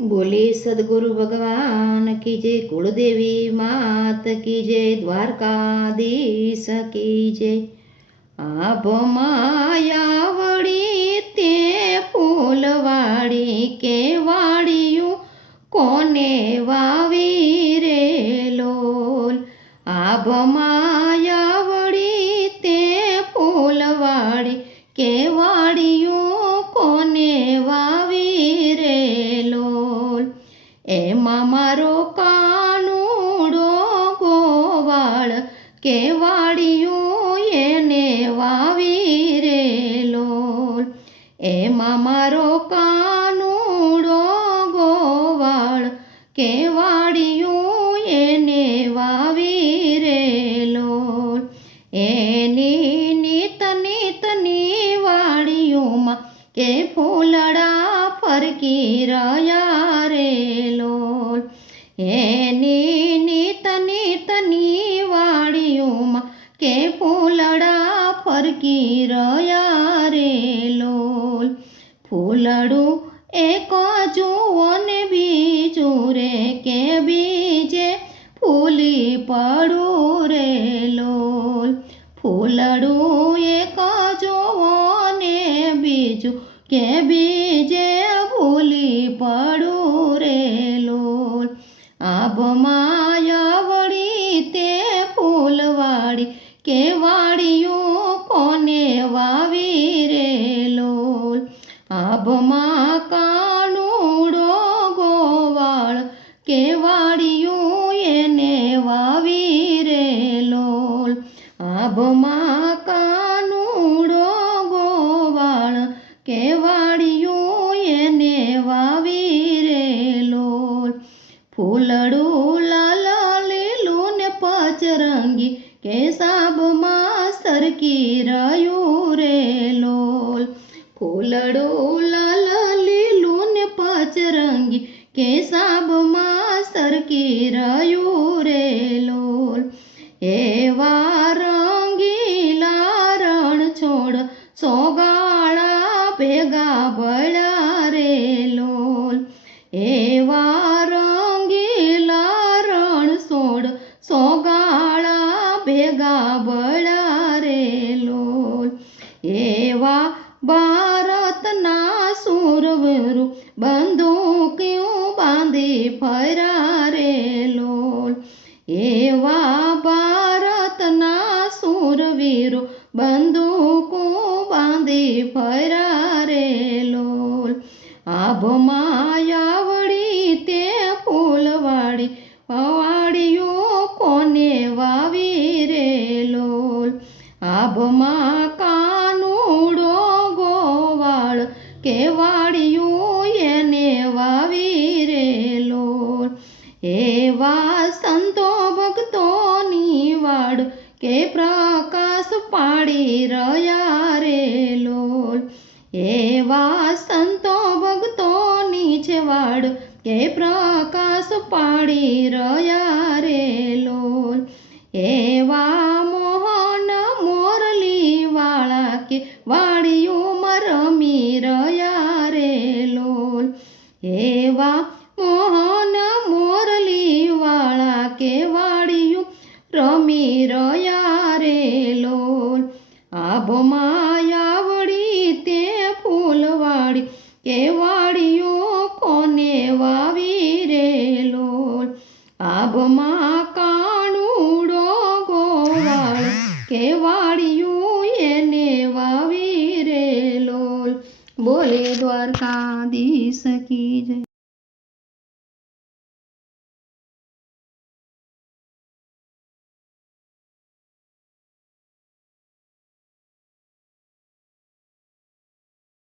બોલે સદગુરુ ભગવાન કી જય કુળદેવી માત કી જય દ્વારકાધીશ કી જય. આભમાયા વળી તે ફૂલવાળી કે વાળિયું કોને વાવી રે લોલ? આભમાયા વળી તે ફૂલવાળી કે વાડિયું એમાં મારો કાનુડો ગોવાળ કેવાડિયું એને વાવી રે એમાં મારો કાનુડો ગોવાળ કેવાડિયું એને વાવી રે એની નીત નીતની વાડિયુંમાં કે ફૂલડા ફરકી રહ્યા રે એની નીત નીતની વાડિયુંમાં કે ફૂલડા ફરકી રહ્યા રે લોલ. ફૂલડું એક જુઓ ને બીજું રે કે બીજે ફૂલી પડું રે લોલ. ફૂલડું એક જુઓ ને બીજું કે બીજે આભમાયા વળી તે ફૂલવાડી કે વાડિયું કોને વાવી રે લોલ? આભમાં કાનુડો ગોવાળ કે વાડિયું એને વાવી રે લોલ? આભમાં કાનુડો ગોવાળ કે વાડિયું ને પચરંગી કે સાબમાં સરકી રહ્યું રે લોલ ફૂલડું લાલ લીલું ને પચરંગી કે સાબમાં સરકી રહ્યું રે લોલ એવા રંગીલા રણ છોડ સોગાળા ભેગા બાંધી રે લોલ. એવા ભારતના સુરવીરો બંદૂકો બાંધી ફર્યા રે લોલ. આભમાયા વળી તે ફૂલવાડી પવાડીઓ કોને વાવી રે લોલ? આભમાં કાનુડો ગોવાળ કે ભક્તોની કે પ્રકાશ પાડી રહ્યા રે લોલ. એવા સંતો ભક્તોની છે વાડ, કે પ્રકાશ પાડી રહ્યા રે લોલ. એવા મોહન મોરલી વાળા કે વાડિયુંમાં રમી રહ્યા રે લોલ. એવા મોહન આભમાયા આવડી તે ફૂલવાડી કે વાડીઓ કોને વાવી રે લોલ? આભમાં કાણુડો ગોવાળ કે વાડિયું એને વાવી રે લોલ? બોલે દ્વારકાધીશ કી જય.